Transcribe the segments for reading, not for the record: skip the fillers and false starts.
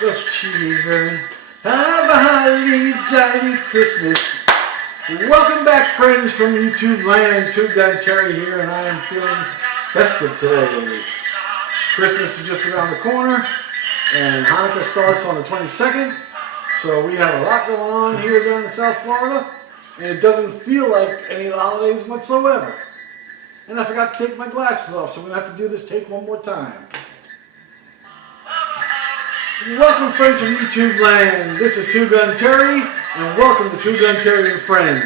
the children. Have a holly jolly Christmas. Welcome back, friends, from YouTube land. TwoGunTerry here, and I am feeling festive today. Christmas is just around the corner, and Hanukkah starts on the 22nd. So we have a lot going on here down in South Florida, and it doesn't feel like any of the holidays whatsoever. And I forgot to take my glasses off, so we're going to have to do this take one more time. Welcome, friends from YouTube land. This is TwoGunTerry, and welcome to TwoGunTerry and Friends.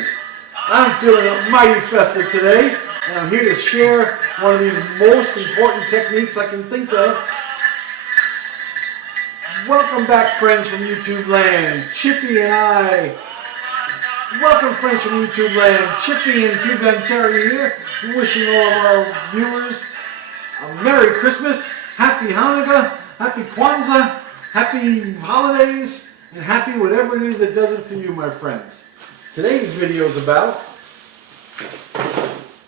I'm feeling mighty festive today, and I'm here to share one of these most important techniques I can think of. Welcome back, friends from YouTube land. Chippy and I. Welcome, friends from YouTube land. Chippy and TwoGunTerry here, wishing all of our viewers a Merry Christmas, Happy Hanukkah, Happy Kwanzaa, Happy holidays, and happy whatever it is that does it for you, my friends. Today's video is about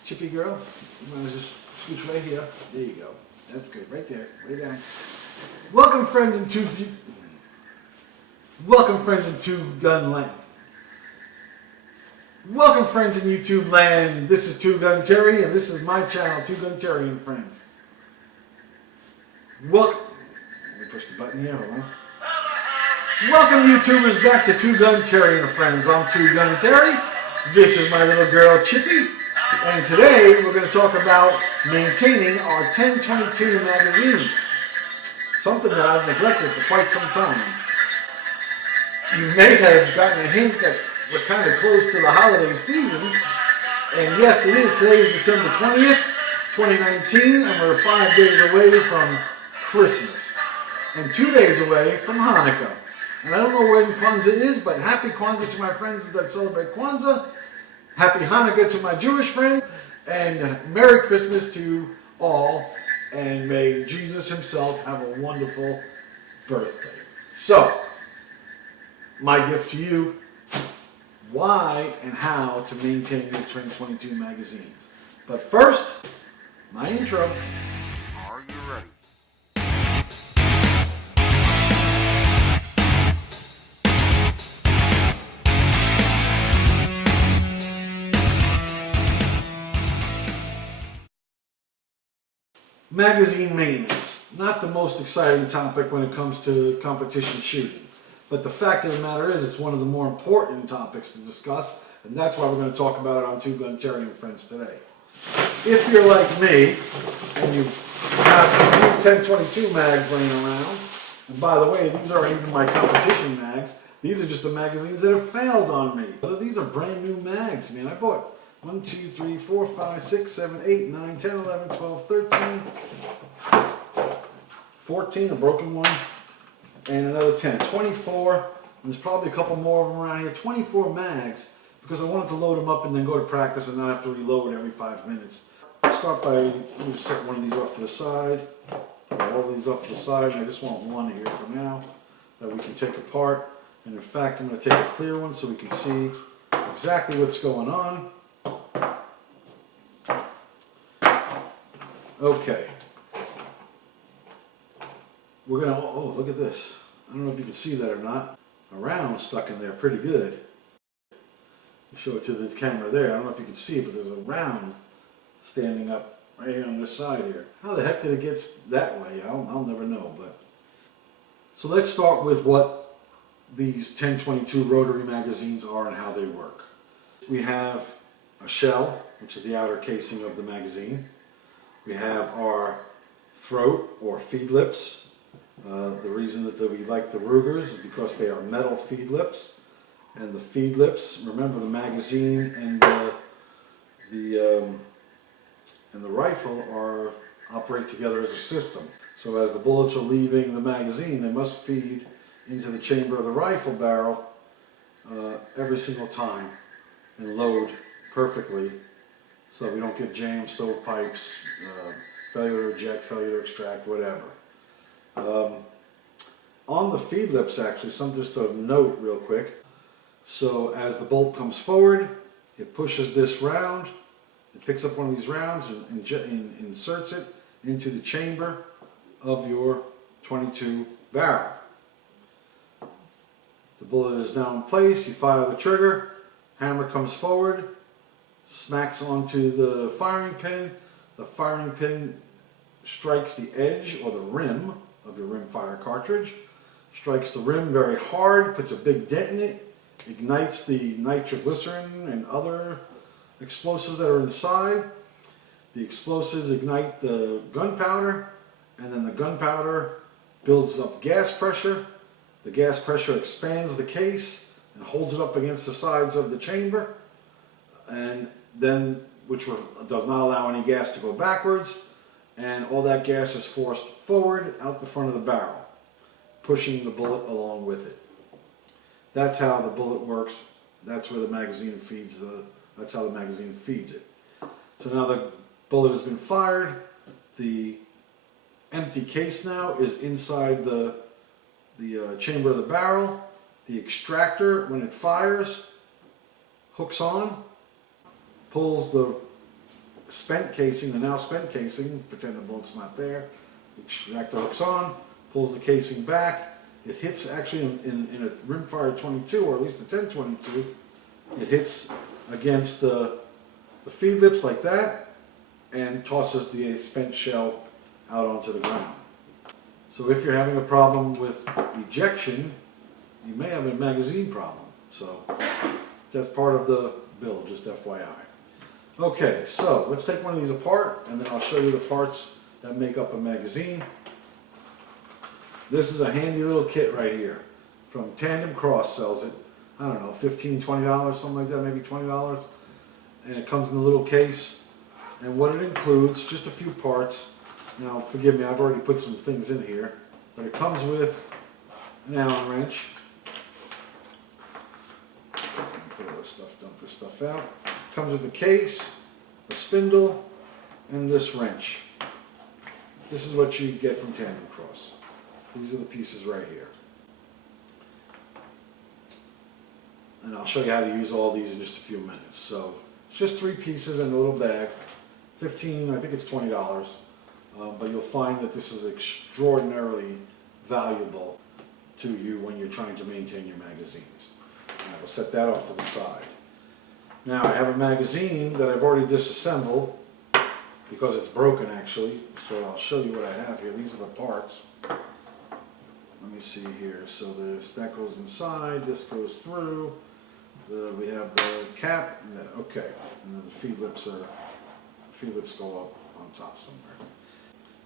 Chippy girl. I'm going to just scooch right here. There you go. That's good. Right there. Lay down. Welcome, friends in TwoGun land. Welcome, friends in YouTube land. This is TwoGunTerry, and this is my channel, TwoGunTerry and Friends. Welcome. Let me push the button here. Hold on. Welcome, YouTubers, back to TwoGunTerry and Friends. I'm TwoGunTerry. This is my little girl, Chippy. And today we're going to talk about maintaining our 1022 magazine. Something that I've neglected for quite some time. You may have gotten a hint that we're kind of close to the holiday season. And yes, it is. Today is December 20th, 2019, and we're 5 days away from Christmas. And 2 days away from Hanukkah. And I don't know when Kwanzaa is, but happy Kwanzaa to my friends that celebrate Kwanzaa. Happy Hanukkah to my Jewish friends. And Merry Christmas to all. And may Jesus himself have a wonderful birthday. So, my gift to you, why and how to maintain your 2022 magazines. But first, my intro. Are you ready? Magazine maintenance. Not the most exciting topic when it comes to competition shooting. But the fact of the matter is, it's one of the more important topics to discuss, and that's why we're going to talk about it on TwoGunTerry and Friends today. If you're like me, and you have 1022 mags laying around, and by the way, these aren't even my competition mags, these are just the magazines that have failed on me. These are brand new mags, man. I bought 1, 2, 3, 4, 5, 6, 7, 8, 9, 10, 11, 12, 13, 14, a broken one, and another 10. 24, and there's probably a couple more of them around here. 24 mags, because I wanted to load them up and then go to practice and not have to reload every 5 minutes. I'll start by, let me set one of these off to the side, all these off to the side, and I just want one here for now that we can take apart. And in fact, I'm going to take a clear one so we can see exactly what's going on. Okay. We're going to, oh, look at this. I don't know if you can see that or not. A round stuck in there pretty good. I'll show it to the camera there. I don't know if you can see it, but there's a round standing up right here on this side here. How the heck did it get that way? I'll never know. But so let's start with what these 1022 rotary magazines are and how they work. We have a shell, which is the outer casing of the magazine. We have our throat or feed lips. The reason that we like the Rugers is because they are metal feed lips. And the feed lips, remember, the magazine and the rifle operate together as a system. So as the bullets are leaving the magazine, they must feed into the chamber of the rifle barrel every single time and load perfectly so that we don't get jammed, stovepipes, failure to eject, failure to extract, whatever. On the feed lips, actually, just a note real quick. So as the bolt comes forward, it pushes this round, it picks up one of these rounds and inserts it into the chamber of your 22 barrel. The bullet is now in place. You fire the trigger, hammer comes forward, smacks onto the firing pin. The firing pin strikes the edge or the rim of your rimfire cartridge, strikes the rim very hard, puts a big dent in it, ignites the nitroglycerin and other explosives that are inside. The explosives ignite the gunpowder, and then the gunpowder builds up gas pressure. The gas pressure expands the case and holds it up against the sides of the chamber, and then does not allow any gas to go backwards, and all that gas is forced forward out the front of the barrel, pushing the bullet along with it. That's how the bullet works. That's where the magazine feeds that's how the magazine feeds it. So now the bullet has been fired. The empty case now is inside the chamber of the barrel. The extractor, when it fires, hooks on, pulls the spent casing, the now spent casing, pretend the bullet's not there. The extractor hooks on, pulls the casing back. It hits, actually in a Rimfire 22, or at least a 1022, it hits against the feed lips like that and tosses the spent shell out onto the ground. So if you're having a problem with ejection, you may have a magazine problem. So that's part of the build, just FYI. Okay, so let's take one of these apart, and then I'll show you the parts that make up a magazine. This is a handy little kit right here. From Tandem Cross sells it. I don't know, $15, $20, something like that, maybe $20. And it comes in a little case. And what it includes, just a few parts. Now, forgive me, I've already put some things in here. But it comes with an Allen wrench. Dump this stuff out. It comes with a case, a spindle, and this wrench. This is what you get from Tandem Cross. These are the pieces right here. And I'll show you how to use all these in just a few minutes. So it's just 3 pieces in a little bag. I think it's $20. But you'll find that this is extraordinarily valuable to you when you're trying to maintain your magazines. And I will set that off to the side. Now I have a magazine that I've already disassembled because it's broken actually. So I'll show you what I have here. These are the parts. Let me see here. So that goes inside, this goes through. We have the cap, and okay, and then the feed lips go up on top somewhere.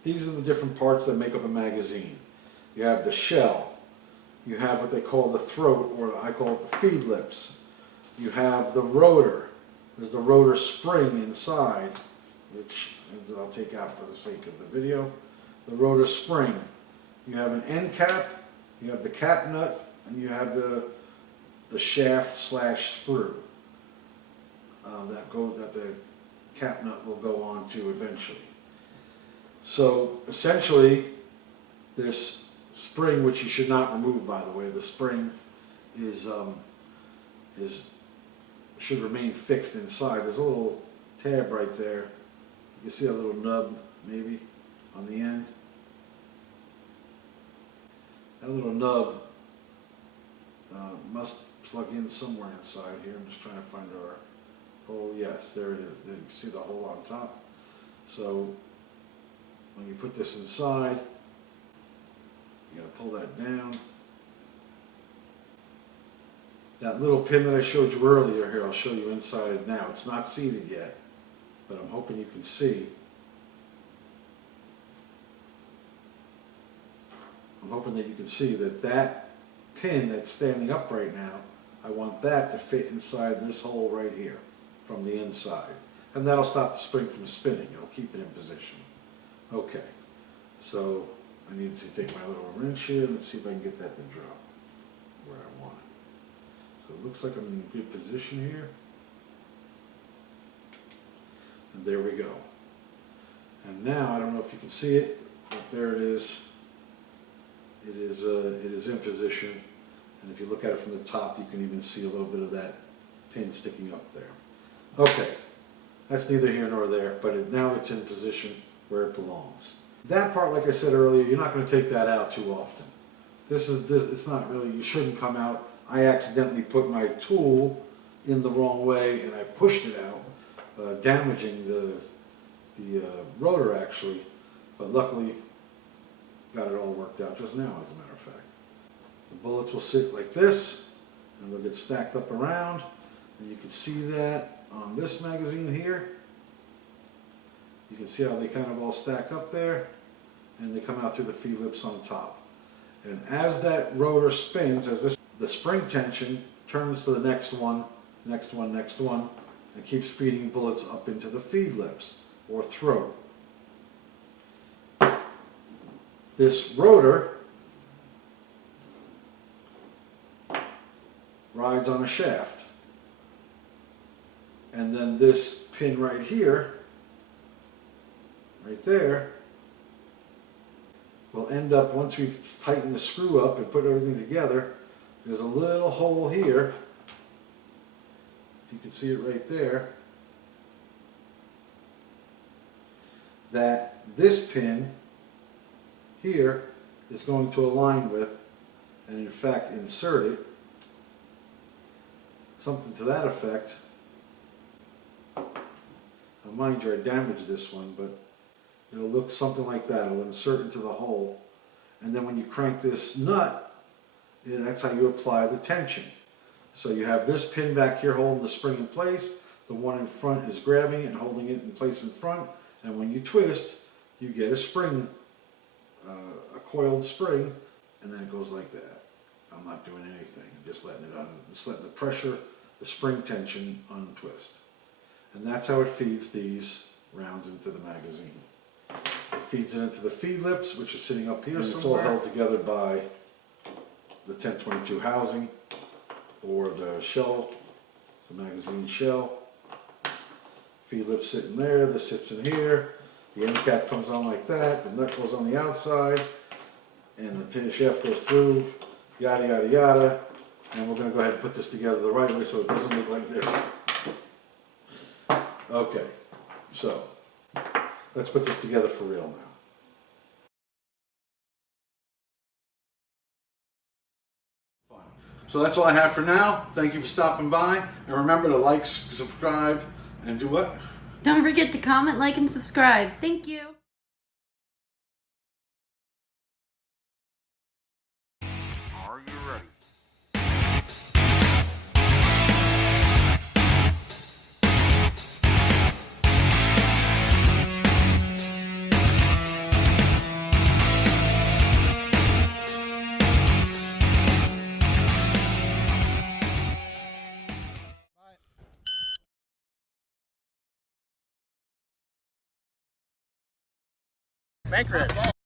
These are the different parts that make up a magazine. You have the shell. You have what they call the throat, or I call it the feed lips. You have the rotor. There's the rotor spring inside, which I'll take out for the sake of the video. The rotor spring. You have an end cap, you have the cap nut, and you have the shaft / screw that the cap nut will go on to eventually. So essentially, this spring, which you should not remove, by the way, the spring should remain fixed inside. There's a little tab right there. You can see a little nub maybe on the end. That little nub must plug in somewhere inside here. I'm just trying to find our hole. Yes, there it is. You can see the hole on top. So when you put this inside, you got to pull that down. That little pin that I showed you earlier here, I'll show you inside now. It's not seated yet, but I'm hoping you can see. I'm hoping that you can see that pin that's standing up right now, I want that to fit inside this hole right here from the inside. And that'll stop the spring from spinning. It'll keep it in position. Okay, so I need to take my little wrench here. Let's see if I can get that to drop where I want it. So it looks like I'm in good position here. And there we go. And now, I don't know if you can see it, but there it is. It is in position, and if you look at it from the top, you can even see a little bit of that pin sticking up there. Okay, that's neither here nor there, but now it's in position where it belongs. That part, like I said earlier, you're not going to take that out too often. It's not really, you shouldn't come out I accidentally put my tool in the wrong way and I pushed it out, damaging the rotor actually, but luckily got it all worked out just now, as a matter of fact. The bullets will sit like this and they'll get stacked up around, and you can see that on this magazine here. You can see how they kind of all stack up there, and they come out through the feed lips on top. And as that rotor spins, the spring tension turns to the next one, next one, next one, and keeps feeding bullets up into the feed lips or throat. This rotor rides on a shaft. And then this pin right here, right there, will end up, once we've tightened the screw up and put everything together, there's a little hole here. If you can see it right there, that this pin here is going to align with, and in fact insert it, something to that effect. Now mind you, I damaged this one, but it'll look something like that. It'll insert into the hole, and then when you crank this nut, that's how you apply the tension. So you have this pin back here holding the spring in place, the one in front is grabbing it and holding it in place in front, and when you twist, you get a spring, a coiled spring, and then it goes like that. I'm not doing anything, I'm just letting it on, just letting the pressure, the spring tension untwist. And that's how it feeds these rounds into the magazine. It feeds it into the feed lips, which is sitting up here, and it's all held together by the 1022 housing, or the shell, the magazine shell. Feed lip sitting there, this sits in here, the end cap comes on like that, the nut goes on the outside, and the pin shaft goes through, yada yada yada, and we're going to go ahead and put this together the right way so it doesn't look like this. Okay, so let's put this together for real now. So that's all I have for now. Thank you for stopping by, and remember to like, subscribe, and do what? Don't forget to comment, like, and subscribe. Thank you. Are you ready? Bankrupt.